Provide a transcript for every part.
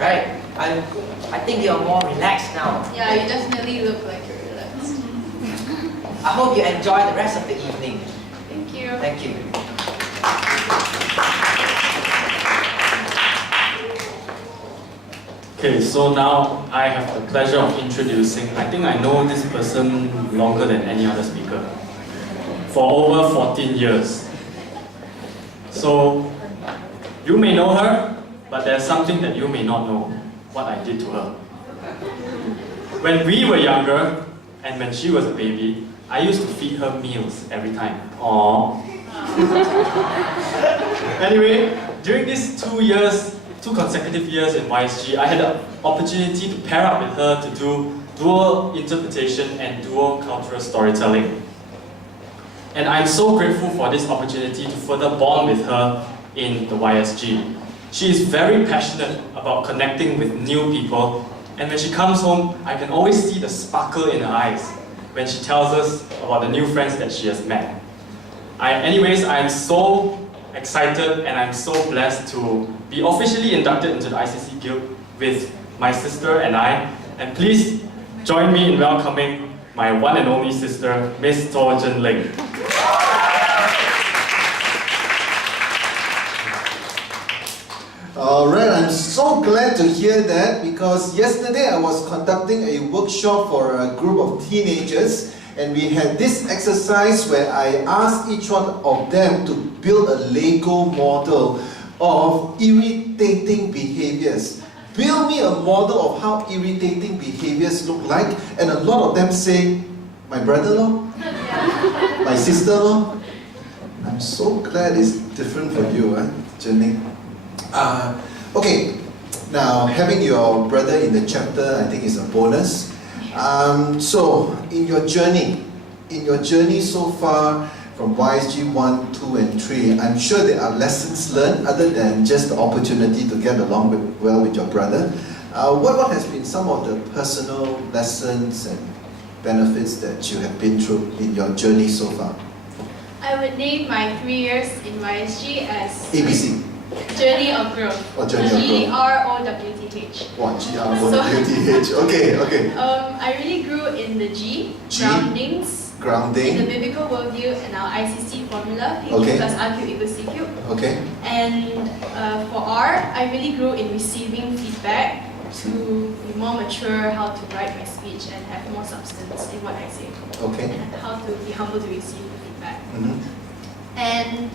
Right? I think you're more relaxed now. Yeah, you definitely look like you're relaxed. I hope you enjoy the rest of the evening. Thank you. Thank you. Okay, so now I have the pleasure of introducing, I think I know this person longer than any other speaker, for over 14 years. So, you may know her, but there's something that you may not know, what I did to her. When we were younger, and when she was a baby, I used to feed her meals every time. Aww. Anyway, during these 2 consecutive years in YSG, I had the opportunity to pair up with her to do dual interpretation and dual cultural storytelling. And I'm so grateful for this opportunity to further bond with her in the YSG. She is very passionate about connecting with new people, and when she comes home, I can always see the sparkle in her eyes when she tells us about the new friends that she has met. Anyways, I'm so excited and I'm so blessed to be officially inducted into the ICC Guild with my sister and I. And please join me in welcoming my one and only sister, Miss To Jin Ling. Alright, I'm so glad to hear that because yesterday I was conducting a workshop for a group of teenagers and we had this exercise where I asked each one of them to build a Lego model of irritating behaviors. Build me a model of how irritating behaviors look like, and a lot of them say, my brother-in-law, my sister-in-law. I'm so glad it's different for you, Jenny. Okay, now having your brother in the chapter I think is a bonus. So in your journey so far from YSG 1, 2 and 3, I'm sure there are lessons learned other than just the opportunity to get along well with your brother. What has been some of the personal lessons and benefits that you have been through in your journey so far? I would name my 3 years in YSG as ABC. Journey of Growth. Or Journey of Growth. G-R-O-W-T-H. Wow, G-R-O-W-T-H. Okay, okay. I really grew in the G, groundings, in the Grounding. biblical worldview and our ICC formula, P Okay. plus R cube equals C cube. Okay. And for R, I really grew in receiving feedback to be more mature, how to write my speech and have more substance in what I say. Okay. And how to be humble to receive the feedback. Mm-hmm. And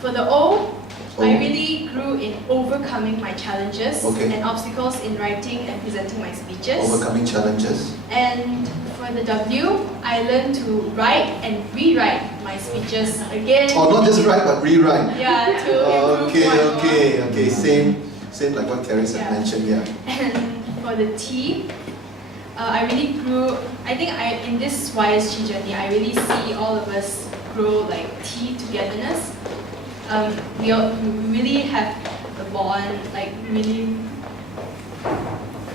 for the O, O. I really grew in overcoming my challenges Okay. and obstacles in writing and presenting my speeches. Overcoming challenges. And for the W, I learned to write and rewrite my speeches again. Or not just write, but rewrite. Yeah, to improve more and more. Okay. Same like what Carrie had mentioned, yeah. And for the T, I really grew, I think in this YSG journey, I really see all of us grow like T togetherness. We really have a bond, like really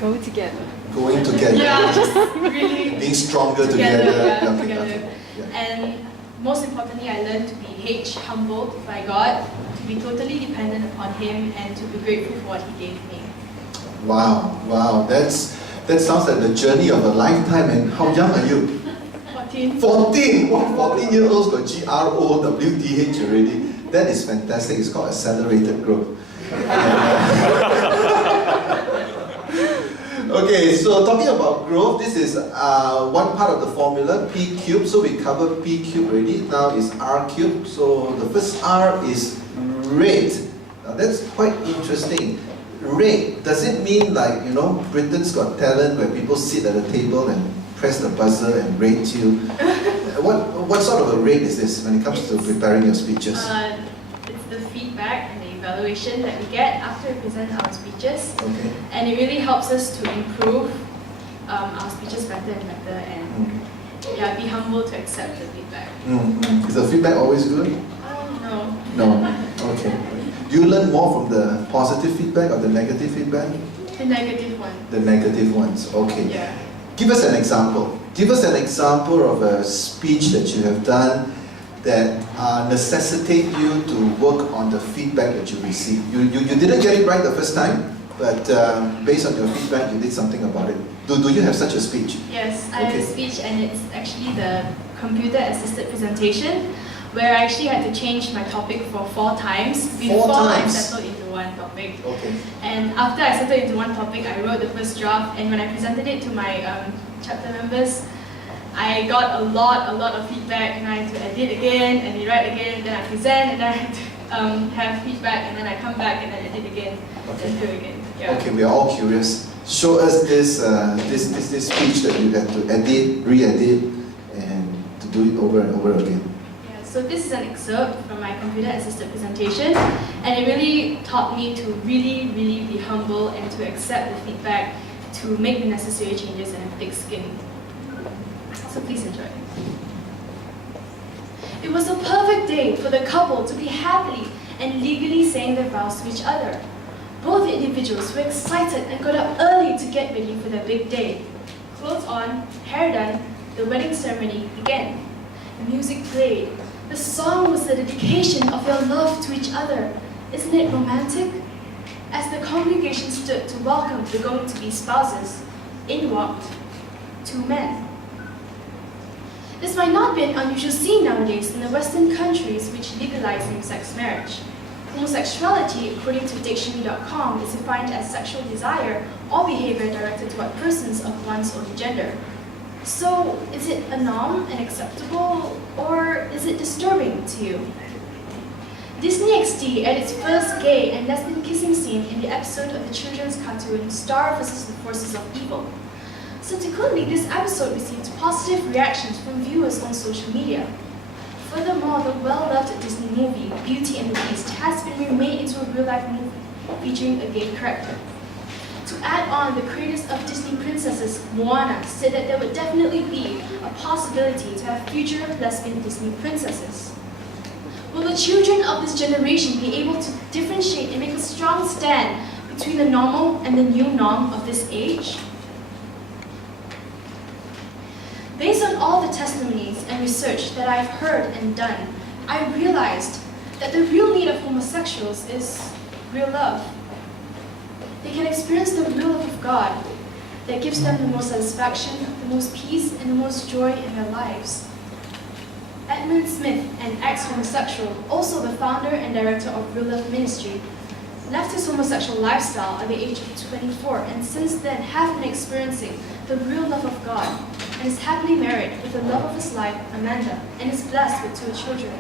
go together. Going together. Yeah, just really Being stronger together. Yeah, okay, together. okay, yeah. And most importantly, I learned to be humbled by God, to be totally dependent upon Him, and to be grateful for what He gave me. Wow. That sounds like the journey of a lifetime. And how young are you? 14. 14! Wow, 14-year-olds got G-R-O-W-T-H already. That is fantastic. It's called accelerated growth. Okay, so talking about growth, this is one part of the formula, P cubed. So we covered P cubed already. Now is R cubed. So the first R is rate. Now that's quite interesting. Rate, does it mean like, Britain's Got Talent where people sit at a table and press the buzzer and rate you? What sort of a rate is this when it comes to preparing your speeches? It's the feedback and the evaluation that we get after we present our speeches. Okay. And it really helps us to improve our speeches better and better, and be humble to accept the feedback. Is the feedback always good? No. No. Okay. Do you learn more from the positive feedback or the negative feedback? The negative one. The negative ones. Okay. Yeah. Give us an example. Give us an example of a speech that you have done that necessitate you to work on the feedback that you receive. You didn't get it right the first time, but based on your feedback, you did something about it. Do you have such a speech? Yes, I have a speech, and it's actually the computer-assisted presentation, where I actually had to change my topic for 4 times before I settled into one topic. Okay. And after I settled into one topic, I wrote the first draft, and when I presented it to my chapter members, I got a lot of feedback, and I had to edit again, and rewrite again, then I present, and then I had to have feedback, and then I come back and then edit again, and do it again. Yeah. Okay, we are all curious. Show us this speech that you had to edit, re-edit, and to do it over and over again. Yeah, so this is an excerpt from my computer-assisted presentation, and it really taught me to really be humble and to accept the feedback, to make the necessary changes and have thick skin. So please enjoy. It was a perfect day for the couple to be happily and legally saying their vows to each other. Both individuals were excited and got up early to get ready for their big day. Clothes on, hair done, the wedding ceremony began. The music played. The song was the dedication of your love to each other. Isn't it romantic? As the congregation stood to welcome the going-to-be spouses, in walked 2 men. This might not be an unusual scene nowadays in the Western countries which legalize same-sex marriage. Homosexuality, according to dictionary.com, is defined as sexual desire or behavior directed toward persons of one's own gender. So, is it a norm and acceptable, or is it disturbing to you? Disney XD had its first gay and lesbian kissing scene in the episode of the children's cartoon Star vs. the Forces of Evil. Subsequently, this episode received positive reactions from viewers on social media. Furthermore, the well-loved Disney movie, Beauty and the Beast, has been remade into a real-life movie featuring a gay character. To add on, the creators of Disney princesses, Moana, said that there would definitely be a possibility to have future lesbian Disney princesses. Will the children of this generation be able to differentiate and make a strong stand between the normal and the new norm of this age? Based on all the testimonies and research that I've heard and done, I realized that the real need of homosexuals is real love. They can experience the real love of God that gives them the most satisfaction, the most peace, and the most joy in their lives. Edmund Smith, an ex-homosexual, also the founder and director of Real Love Ministry, left his homosexual lifestyle at the age of 24 and since then have been experiencing the real love of God and is happily married with the love of his life, Amanda, and is blessed with 2 children.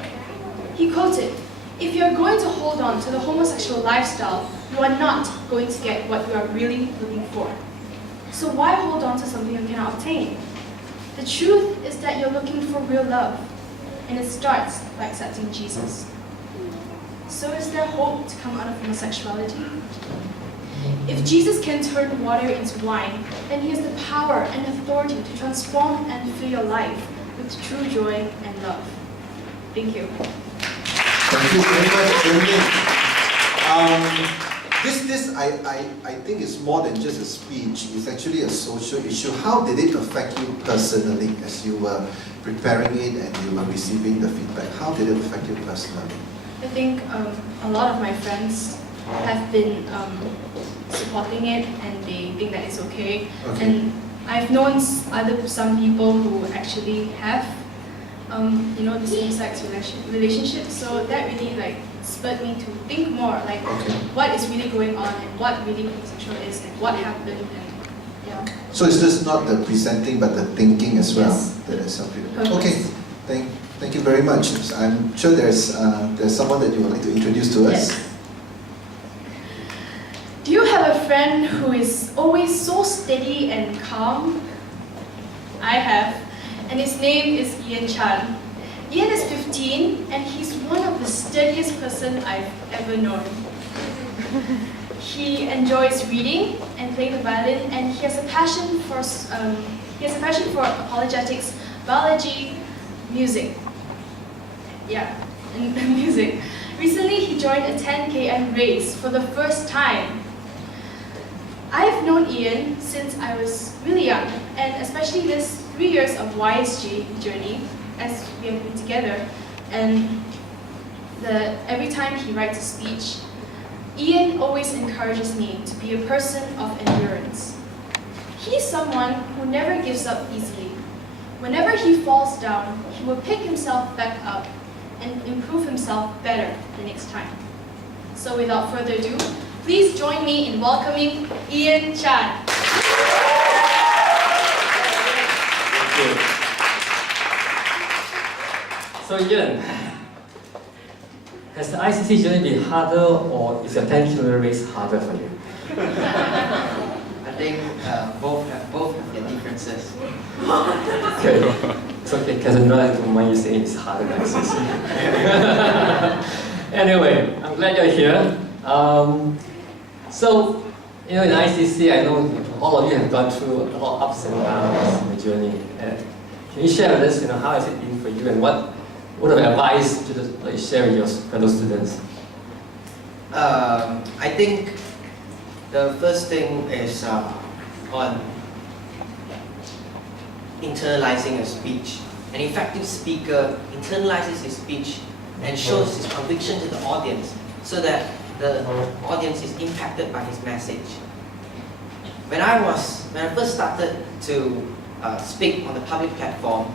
He quoted, "If you are going to hold on to the homosexual lifestyle, you are not going to get what you are really looking for. So why hold on to something you cannot obtain? The truth is that you're looking for real love, and it starts by accepting Jesus." So is there hope to come out of homosexuality? If Jesus can turn water into wine, then he has the power and authority to transform and fill your life with true joy and love. Thank you. Thank you very much, Jeremy. I think is more than just a speech. It's actually a social issue. How did it affect you personally as you were preparing it and you were receiving the feedback? How did it affect you personally? I think a lot of my friends have been supporting it, and they think that it's okay. And I've known some people who actually have the same-sex relationship. So that really spurred me to think more, what is really going on and what really homosexual is and what happened. And yeah. So it's just not the presenting, but the thinking as well. Yes. That has helped you. Okay, thank you very much. I'm sure there's someone that you would like to introduce to us. Yes. Do you have a friend who is always so steady and calm? I have, and his name is Ian Chan. Ian is 15, and he's one of the steadiest person I've ever known. He enjoys reading and playing the violin, and he has a passion for apologetics, biology, music. Yeah, and music. Recently, he joined a 10 km race for the first time. I've known Ian since I was really young, and especially this 3 years of YSG journey as we have been together. And every time he writes a speech, Ian always encourages me to be a person of endurance. He's someone who never gives up easily. Whenever he falls down, he will pick himself back up and improve himself better the next time. So without further ado, please join me in welcoming Ian Chan. Thank you. So Ian, has the ICC journey been harder, or is your 10-kilometer race harder for you? I think both have their differences. Okay, it's okay, Cassandra, I don't mind you saying it's harder than ICC. Anyway, I'm glad you're here. So, in ICC, I know all of you have gone through a lot of ups and downs in the journey. And can you share with us, how has it been for you, and what of advice to share with your fellow students? I think the first thing is on internalizing a speech. An effective speaker internalizes his speech and shows his conviction to the audience so that the audience is impacted by his message. When I first started to speak on the public platform,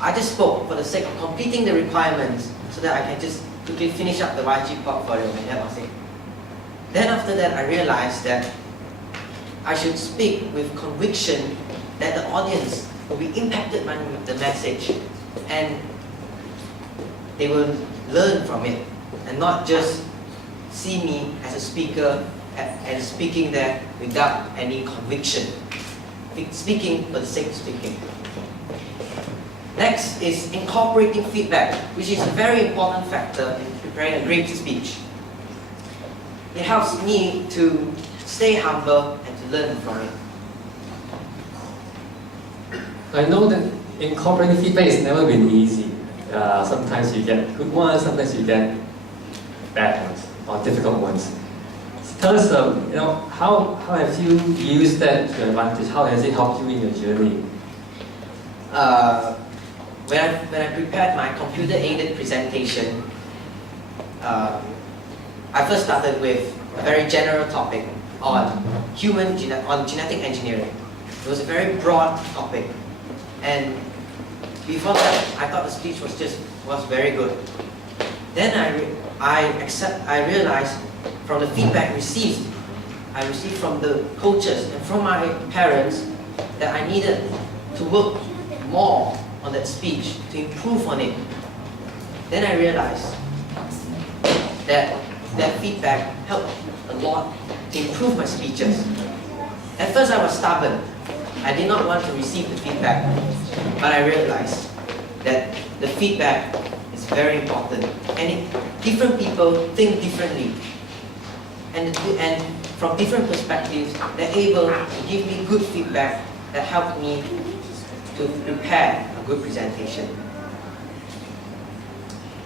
I just spoke for the sake of completing the requirements so that I can just quickly finish up the YG portfolio, and that was it. Then after that, I realized that I should speak with conviction that the audience will be impacted by the message and they will learn from it and not just see me as a speaker and speaking there without any conviction, speaking for the sake of speaking. Next is incorporating feedback, which is a very important factor in preparing a great speech. It helps me to stay humble and to learn from it. I know that incorporating feedback has never been easy. Sometimes you get good ones, sometimes you get bad ones or difficult ones. So tell us, how have you used that to your advantage? How has it helped you in your journey? When I prepared my computer-aided presentation, I first started with a very general topic on genetic engineering. It was a very broad topic, and before that, I thought the speech was very good. Then I realized from the feedback I received from the coaches and from my parents that I needed to work more on that speech, to improve on it. Then I realized that feedback helped a lot to improve my speeches. At first I was stubborn. I did not want to receive the feedback, but I realized that the feedback is very important. And different people think differently. And from different perspectives, they're able to give me good feedback that helped me to prepare a good presentation.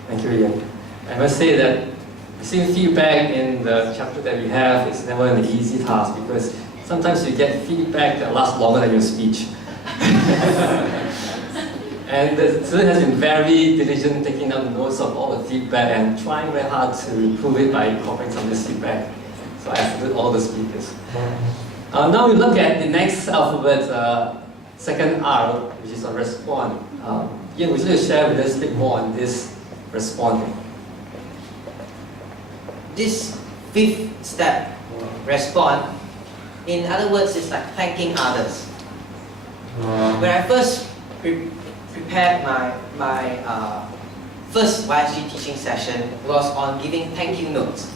Thank you, Ian. I must say that receiving feedback in the chapter that we have is never an easy task, because sometimes you get feedback that lasts longer than your speech. And the student has been very diligent taking down notes of all the feedback and trying very hard to improve it by incorporating some of this feedback. So I salute all the speakers. Now we look at the next alphabet, second R, which is on respond. Ian, would you like to share with us a bit more on this responding? This fifth step, respond, in other words, it's like thanking others. When I first prepared my first YSG teaching session, it was on giving thank you notes.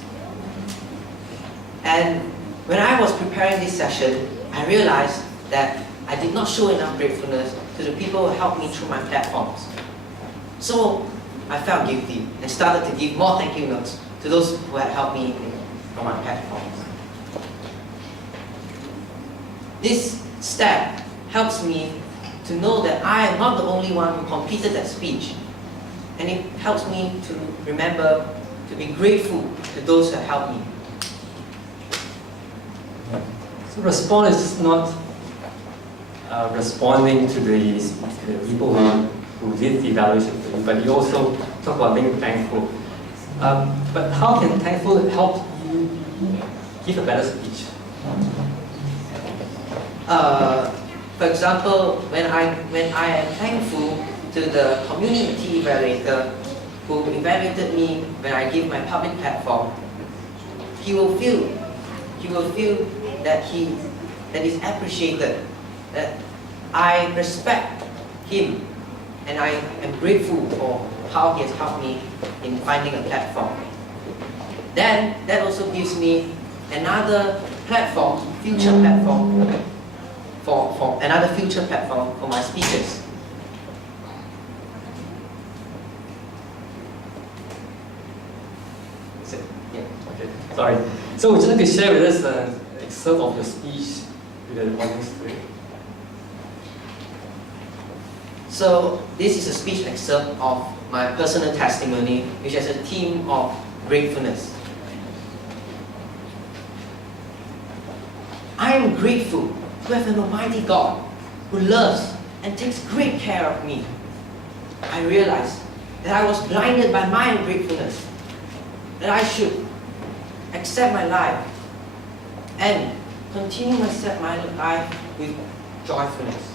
And when I was preparing this session, I realized that I did not show enough gratefulness to the people who helped me through my platforms. So I felt guilty and started to give more thank you notes to those who had helped me from my platforms. This step helps me to know that I am not the only one who completed that speech. And it helps me to remember to be grateful to those who have helped me. So respond is not responding to the people who did the evaluation for you, but you also talk about being thankful. But how can thankful help you give a better speech? For example, when I am thankful to the community evaluator who evaluated me when I give my public platform, he will feel that that is appreciated, that I respect him, and I am grateful for how he has helped me in finding a platform. Then that also gives me another platform, future platform, for another future platform for my speakers. Is it? Yeah. Okay. Sorry. So would you like to share with us an excerpt of your speech with the audience today? So this is a speech excerpt of my personal testimony, which has a theme of gratefulness. I am grateful to have an almighty God who loves and takes great care of me. I realized that I was blinded by my ungratefulness, that I should accept my life and continue my life with joyfulness.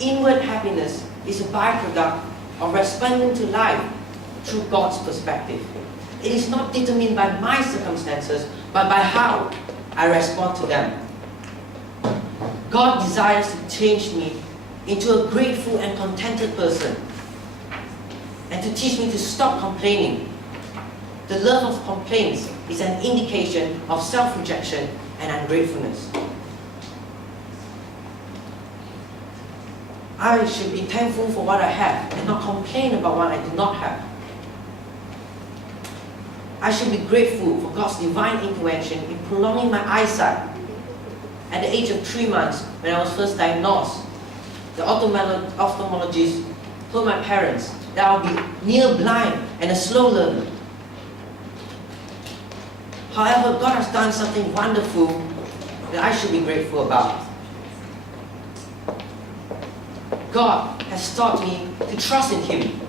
Inward happiness is a byproduct of responding to life through God's perspective. It is not determined by my circumstances, but by how I respond to them. God desires to change me into a grateful and contented person, and to teach me to stop complaining. The love of complaints is an indication of self-rejection and ungratefulness. I should be thankful for what I have and not complain about what I do not have. I should be grateful for God's divine intervention in prolonging my eyesight. At the age of 3 months, when I was first diagnosed, the ophthalmologist told my parents that I'll be near blind and a slow learner. However, God has done something wonderful that I should be grateful about. God has taught me to trust in Him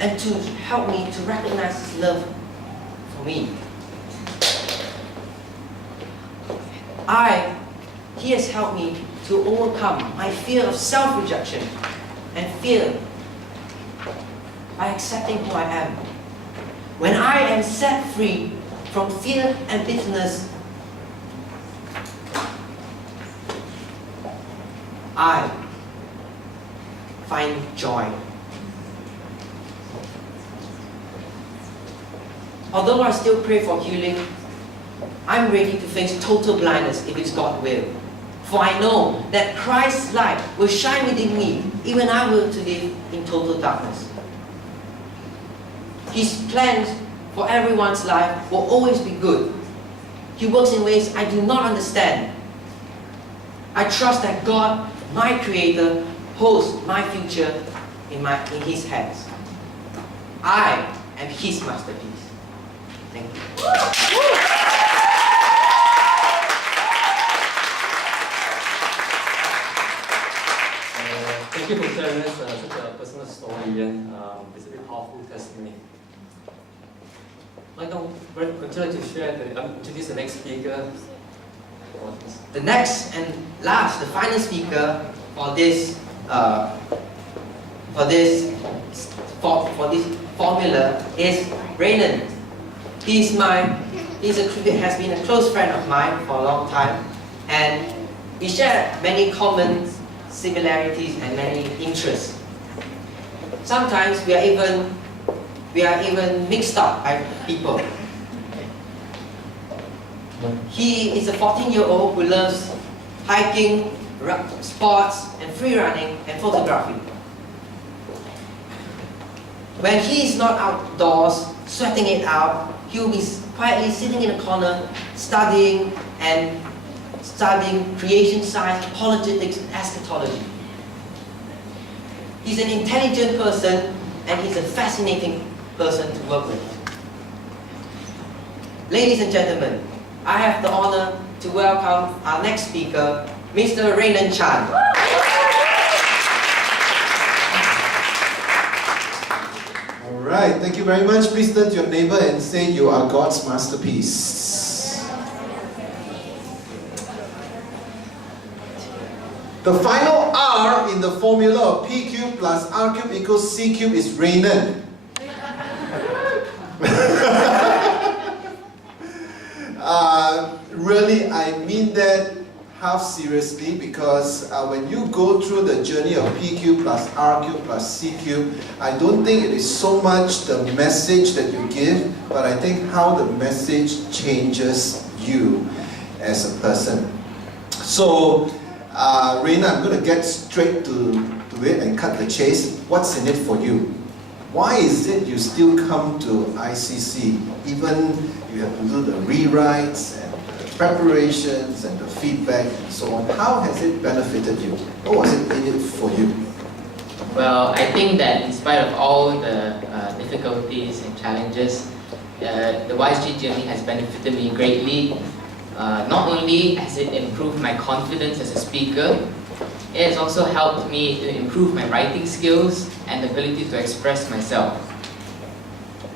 and to help me to recognize His love for me. He has helped me to overcome my fear of self-rejection and fear by accepting who I am. When I am set free from fear and bitterness, I find joy. Although I still pray for healing, I'm ready to face total blindness if it's God's will. For I know that Christ's light will shine within me, even I will to live in total darkness. His plans for everyone's life will always be good. He works in ways I do not understand. I trust that God, my Creator, holds my future in His hands. I am His masterpiece. Thank you. Thank you for sharing us such a personal story and it's a very powerful testimony. Michael, would you like to share introduce the next speaker? The next and last, the final speaker for this formula is Raynon. He has been a close friend of mine for a long time, and we share many common similarities and many interests. Sometimes we are even mixed up by people. He is a 14-year-old who loves hiking, sports, and free running and photography. When he is not outdoors, sweating it out, he will be quietly sitting in a corner, studying creation science, politics, and eschatology. He's an intelligent person, and he's a fascinating person to work with. Ladies and gentlemen, I have the honor to welcome our next speaker, Mr. Raynon Chan. All Alright, thank you very much. Please turn to your neighbor and say you are God's masterpiece. The final R in the formula of P cubed plus R cubed equals C cubed is Renan. Really, I mean that half seriously, because when you go through the journey of P cubed plus R cubed plus C cubed, I don't think it is so much the message that you give, but I think how the message changes you as a person. So, Reina, I'm going to get straight to it and cut the chase. What's in it for you? Why is it you still come to ICC, even you have to do the rewrites and the preparations and the feedback and so on? How has it benefited you? What was it in it for you? Well, I think that in spite of all the difficulties and challenges, the YSG journey has benefited me greatly. Not only has it improved my confidence as a speaker, it has also helped me to improve my writing skills and ability to express myself.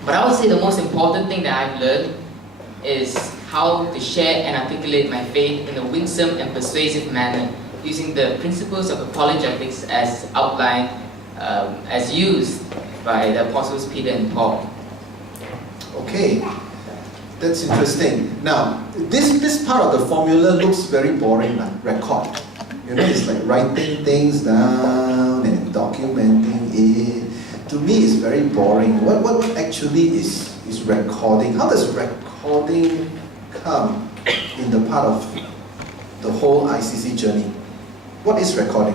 But I would say the most important thing that I've learned is how to share and articulate my faith in a winsome and persuasive manner, using the principles of apologetics as outlined, as used by the apostles Peter and Paul. Okay, that's interesting. Now, this part of the formula looks very boring, record. You know, it's like writing things down and documenting it. To me, it's very boring. What actually is recording? How does recording come in the part of the whole ICC journey? What is recording?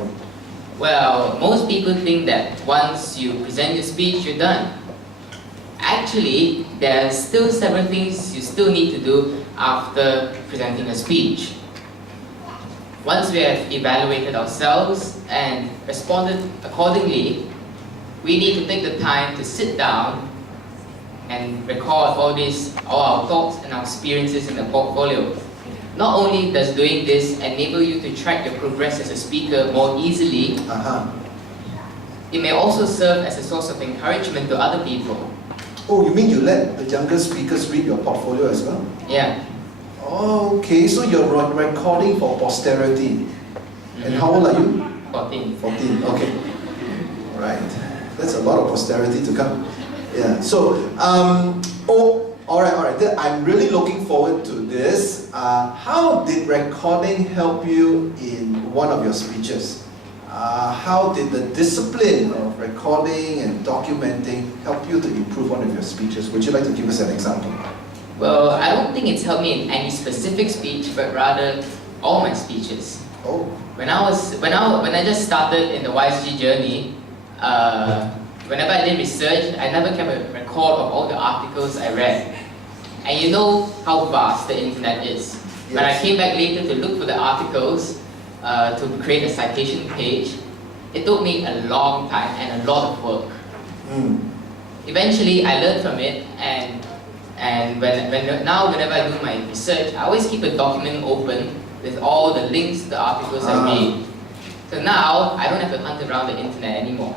Well, most people think that once you present your speech, you're done. Actually, there are still several things you still need to do after presenting a speech. Once we have evaluated ourselves and responded accordingly, we need to take the time to sit down and record all our thoughts and our experiences in the portfolio. Not only does doing this enable you to track your progress as a speaker more easily, it may also serve as a source of encouragement to other people. Oh, you mean you let the younger speakers read your portfolio as well? Yeah. Oh, okay, so you're recording for posterity. And how old are you? 14. 14, okay. Alright, that's a lot of posterity to come. Yeah, so, alright. I'm really looking forward to this. How did recording help you in one of your speeches? How did the discipline of recording and documenting help you to improve one of your speeches? Would you like to give us an example? Well, I don't think it's helped me in any specific speech, but rather all my speeches. Oh. When I just started in the YSG journey, whenever I did research, I never kept a record of all the articles I read. And you know how vast the internet is. Yes. When I came back later to look for the articles, to create a citation page, it took me a long time and a lot of work. Eventually, I learned from it, and whenever I do my research, I always keep a document open with all the links to the articles I read. So now, I don't have to hunt around the internet anymore.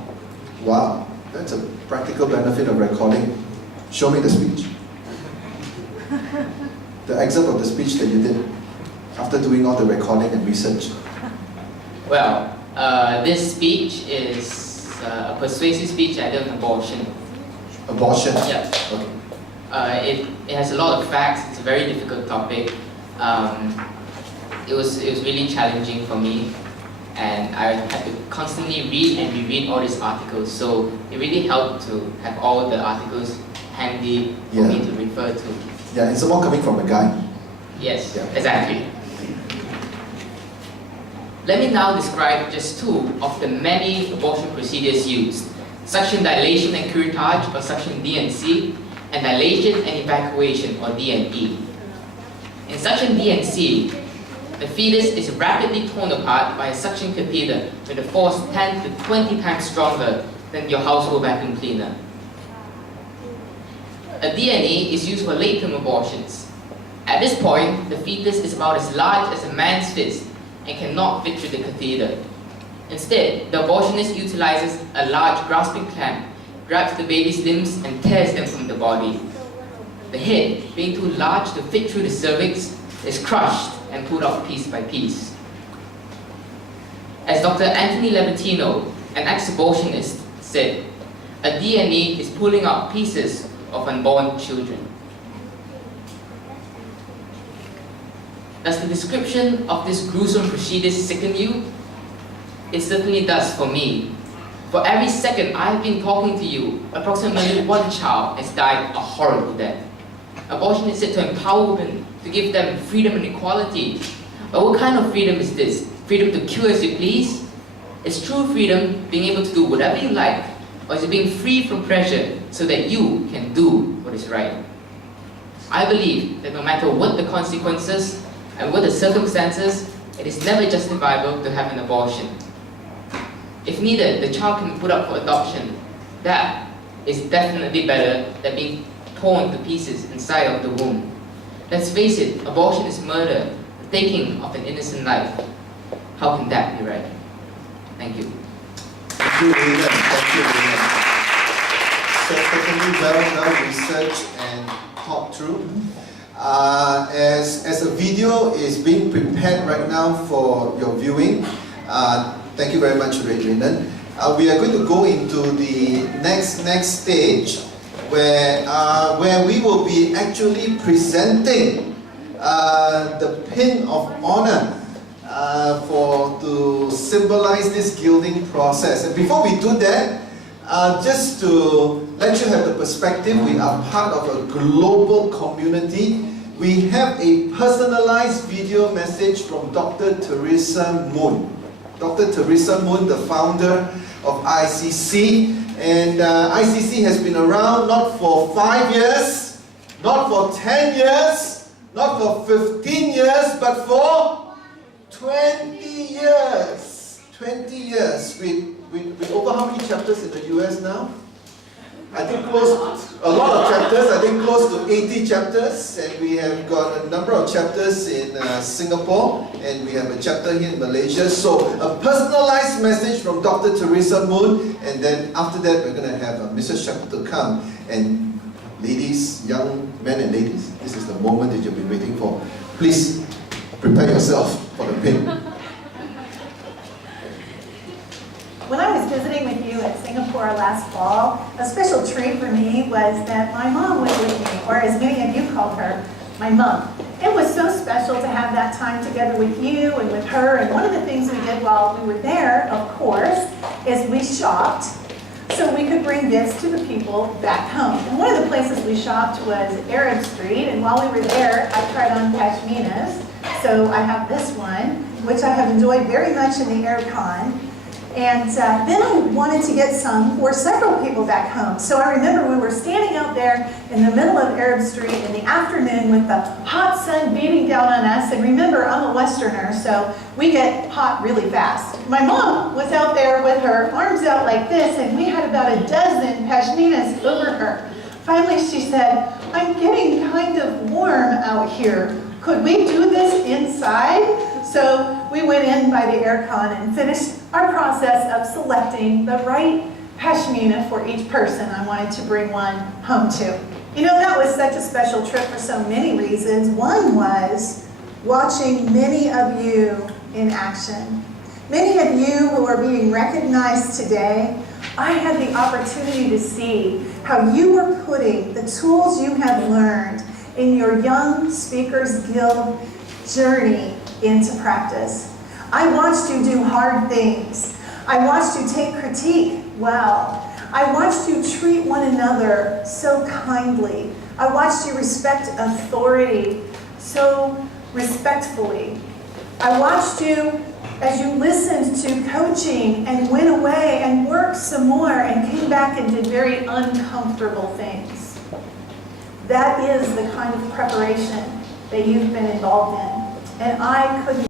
Wow, that's a practical benefit of recording. Show me the speech. The excerpt of the speech that you did after doing all the recording and research. Well, this speech is a persuasive speech I did on abortion. Abortion? Yeah. Okay. It has a lot of facts. It's a very difficult topic. It was really challenging for me, and I had to constantly read and reread all these articles. So it really helped to have all the articles handy for me to refer to. Yeah, and some more coming from a guy. Yes, exactly. Let me now describe just two of the many abortion procedures used: suction dilation and curettage, or suction D&C, and dilation and evacuation, or D&E. In suction D&C, the fetus is rapidly torn apart by a suction catheter with a force 10 to 20 times stronger than your household vacuum cleaner. A D&E is used for late-term abortions. At this point, the fetus is about as large as a man's fist and cannot fit through the catheter. Instead, the abortionist utilizes a large grasping clamp grabs the baby's limbs and tears them from the body. The head, being too large to fit through the cervix, is crushed and pulled out piece by piece. As Dr. Anthony Levatino, an ex-abortionist, said, a DNA is pulling out pieces of unborn children. Does the description of this gruesome procedure sicken you? It certainly does for me. For every second I've been talking to you, approximately one child has died a horrible death. Abortion is said to empower women, to give them freedom and equality. But what kind of freedom is this? Freedom to kill as you please? Is true freedom being able to do whatever you like? Or is it being free from pressure so that you can do what is right? I believe that no matter what the consequences and what the circumstances, it is never justifiable to have an abortion. If needed, the child can be put up for adoption. That is definitely better than being torn to pieces inside of the womb. Let's face it, abortion is murder, the taking of an innocent life. How can that be right? Thank you. Thank you, William. Thank you, William. So certainly well researched and thought through. As a video is being prepared right now for your viewing, thank you very much, Renan. We are going to go into the next stage where we will be actually presenting the pin of honor to symbolize this gilding process. And before we do that, just to let you have the perspective, we are part of a global community. We have a personalized video message from Dr. Teresa Moon. Dr. Teresa Moon, the founder of ICC. And ICC has been around not for 5 years, not for 10 years, not for 15 years, but for 20 years. 20 years. With over how many chapters in the US now? I think a lot of chapters, I think close to 80 chapters, and we have got a number of chapters in Singapore, and we have a chapter here in Malaysia. So a personalized message from Dr. Teresa Moon, and then after that we're going to have Mrs. Shak to come. And ladies, young men and ladies, this is the moment that you've been waiting for. Please prepare yourself for the pin. When I was visiting with you at Singapore last fall, a special treat for me was that my mom was with me, or as many of you called her, my mom. It was so special to have that time together with you and with her, and one of the things we did while we were there, of course, is we shopped so we could bring gifts to the people back home. And one of the places we shopped was Arab Street, and while we were there, I tried on pashminas. So I have this one, which I have enjoyed very much in the AirCon. And then I wanted to get some for several people back home. So I remember we were standing out there in the middle of Arab Street in the afternoon with the hot sun beating down on us. And remember, I'm a Westerner, so we get hot really fast. My mom was out there with her arms out like this, and we had about a dozen pashminas over her. Finally, she said, I'm getting kind of warm out here. Could we do this inside? So we went in by the aircon and finished our process of selecting the right pashmina for each person I wanted to bring one home to. You know, that was such a special trip for so many reasons. One was watching many of you in action. Many of you who are being recognized today, I had the opportunity to see how you were putting the tools you have learned in your Young Speakers Guild journey into practice. I watched you do hard things. I watched you take critique well. I watched you treat one another so kindly. I watched you respect authority so respectfully. I watched you as you listened to coaching and went away and worked some more and came back and did very uncomfortable things. That is the kind of preparation that you've been involved in. And I couldn't